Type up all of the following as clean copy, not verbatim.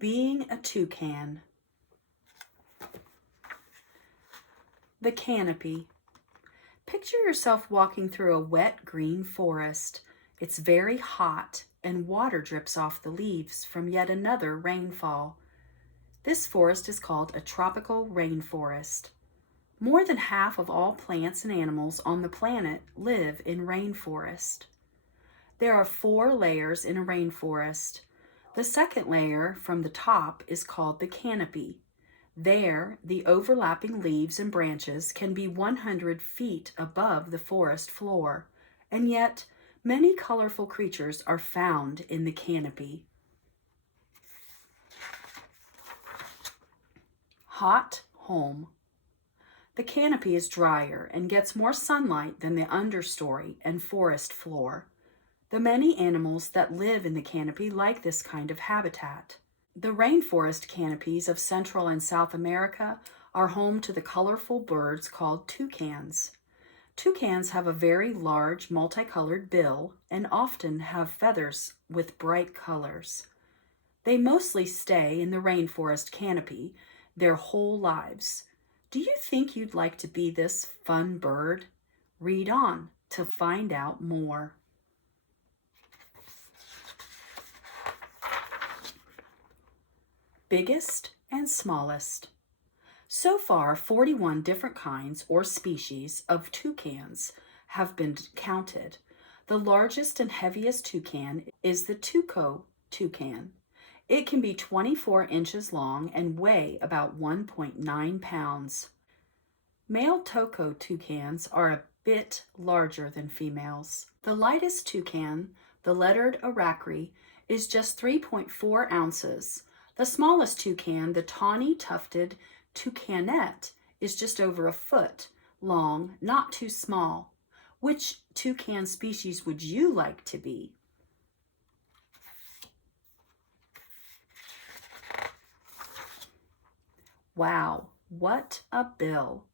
Being a toucan. The canopy. Picture yourself walking through a wet green forest. It's very hot and water drips off the leaves from yet another rainfall. This forest is called a tropical rainforest. More than half of all plants and animals on the planet live in rainforest. There are 4 layers in a rainforest. The second layer from the top is called the canopy. There, the overlapping leaves and branches can be 100 feet above the forest floor, and yet many colorful creatures are found in the canopy. Hot home. The canopy is drier and gets more sunlight than the understory and forest floor. The many animals that live in the canopy like this kind of habitat. The rainforest canopies of Central and South America are home to the colorful birds called toucans. Toucans have a very large multicolored bill and often have feathers with bright colors. They mostly stay in the rainforest canopy their whole lives. Do you think you'd like to be this fun bird? Read on to find out more. Biggest and smallest. So far, 41 different kinds or species of toucans have been counted. The largest and heaviest toucan is the toucan. It can be 24 inches long and weigh about 1.9 pounds. Male toucans are a bit larger than females. The lightest toucan, the lettered aracri, is just 3.4 ounces. The smallest toucan, the tawny tufted toucanet, is just over a foot long, not too small. Which toucan species would you like to be? Wow, what a bill!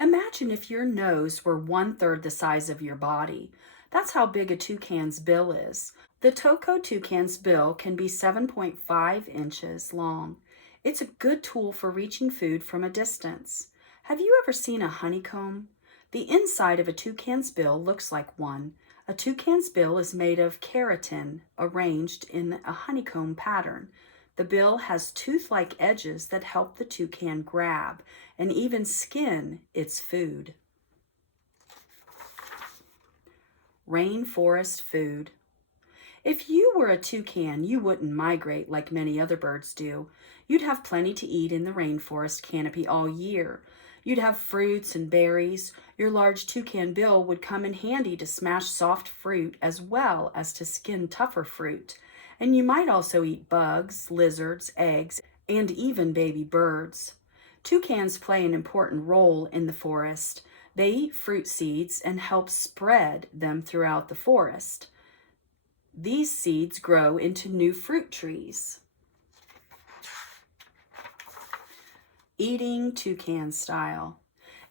Imagine if your nose were 1/3 the size of your body. That's how big a toucan's bill is. The toucan's bill can be 7.5 inches long. It's a good tool for reaching food from a distance. Have you ever seen a honeycomb? The inside of a toucan's bill looks like one. A toucan's bill is made of keratin arranged in a honeycomb pattern. The bill has tooth-like edges that help the toucan grab and even skin its food. Rainforest food. If you were a toucan, you wouldn't migrate like many other birds do. You'd have plenty to eat in the rainforest canopy all year. You'd have fruits and berries. Your large toucan bill would come in handy to smash soft fruit as well as to skin tougher fruit. And you might also eat bugs, lizards, eggs, and even baby birds. Toucans play an important role in the forest. They eat fruit seeds and help spread them throughout the forest. These seeds grow into new fruit trees. Eating toucan style.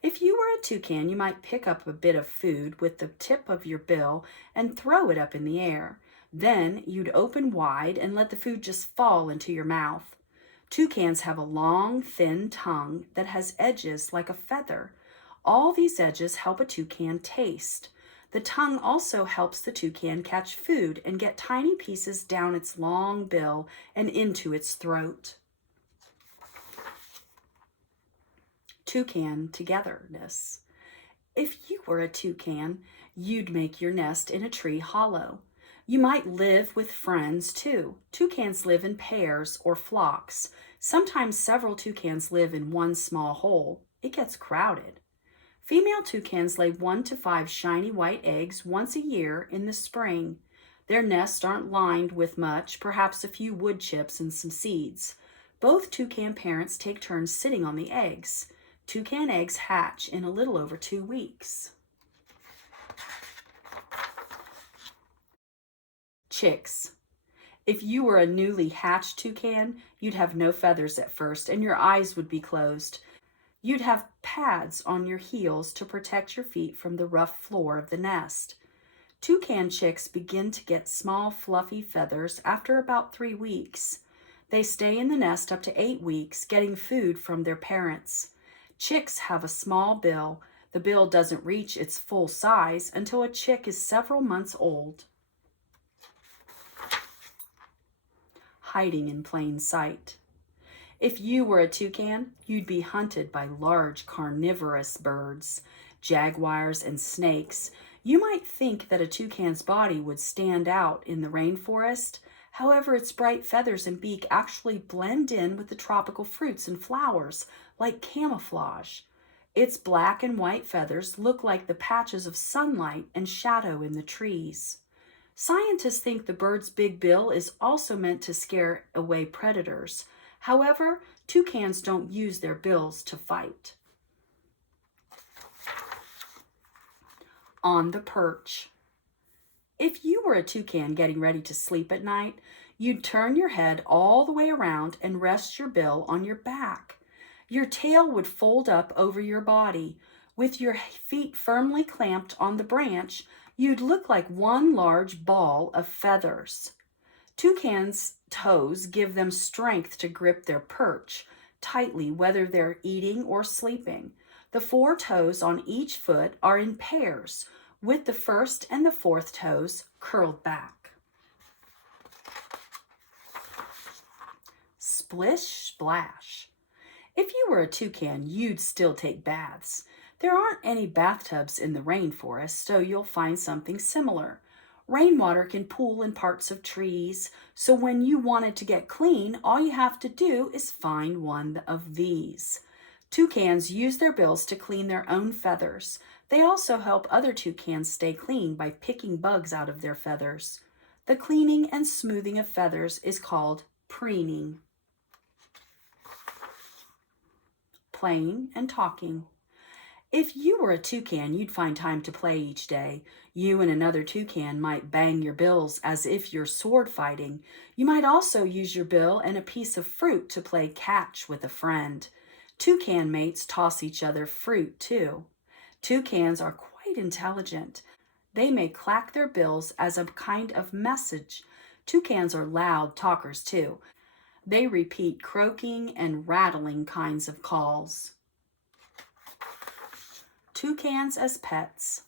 If you were a toucan, you might pick up a bit of food with the tip of your bill and throw it up in the air. Then you'd open wide and let the food just fall into your mouth. Toucans have a long, thin tongue that has edges like a feather. All these edges help a toucan taste. The tongue also helps the toucan catch food and get tiny pieces down its long bill and into its throat. Toucan togetherness. If you were a toucan, you'd make your nest in a tree hollow. You might live with friends too. Toucans live in pairs or flocks. Sometimes several toucans live in one small hole. It gets crowded. Female toucans lay 1 to 5 shiny white eggs once a year in the spring. Their nests aren't lined with much, perhaps a few wood chips and some seeds. Both toucan parents take turns sitting on the eggs. Toucan eggs hatch in a little over 2 weeks. Chicks. If you were a newly hatched toucan, you'd have no feathers at first and your eyes would be closed. You'd have pads on your heels to protect your feet from the rough floor of the nest. Toucan chicks begin to get small, fluffy feathers after about 3 weeks. They stay in the nest up to 8 weeks, getting food from their parents. Chicks have a small bill. The bill doesn't reach its full size until a chick is several months old. Hiding in plain sight. If you were a toucan, you'd be hunted by large carnivorous birds, jaguars, and snakes. You might think that a toucan's body would stand out in the rainforest. However, its bright feathers and beak actually blend in with the tropical fruits and flowers, like camouflage. Its black and white feathers look like the patches of sunlight and shadow in the trees. Scientists think the bird's big bill is also meant to scare away predators. However, toucans don't use their bills to fight. On the perch. If you were a toucan getting ready to sleep at night, you'd turn your head all the way around and rest your bill on your back. Your tail would fold up over your body. With your feet firmly clamped on the branch, you'd look like one large ball of feathers. Toucans' toes give them strength to grip their perch tightly, whether they're eating or sleeping. The 4 toes on each foot are in pairs, with the first and the 4th toes curled back. Splish splash. If you were a toucan, you'd still take baths. There aren't any bathtubs in the rainforest, so you'll find something similar. Rainwater can pool in parts of trees, so when you wanted to get clean, all you have to do is find one of these. Toucans use their bills to clean their own feathers. They also help other toucans stay clean by picking bugs out of their feathers. The cleaning and smoothing of feathers is called preening. Playing and talking. If you were a toucan, you'd find time to play each day. You and another toucan might bang your bills as if you're sword fighting. You might also use your bill and a piece of fruit to play catch with a friend. Toucan mates toss each other fruit too. Toucans are quite intelligent. They may clack their bills as a kind of message. Toucans are loud talkers too. They repeat croaking and rattling kinds of calls. Toucans as pets.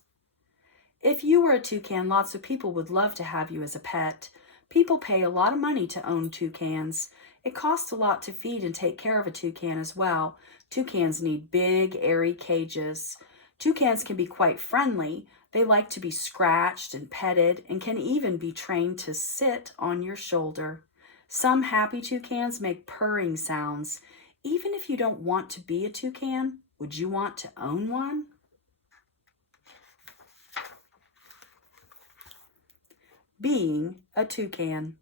If you were a toucan, lots of people would love to have you as a pet. People pay a lot of money to own toucans. It costs a lot to feed and take care of a toucan as well. Toucans need big, airy cages. Toucans can be quite friendly. They like to be scratched and petted and can even be trained to sit on your shoulder. Some happy toucans make purring sounds. Even if you don't want to be a toucan, would you want to own one? Being a toucan.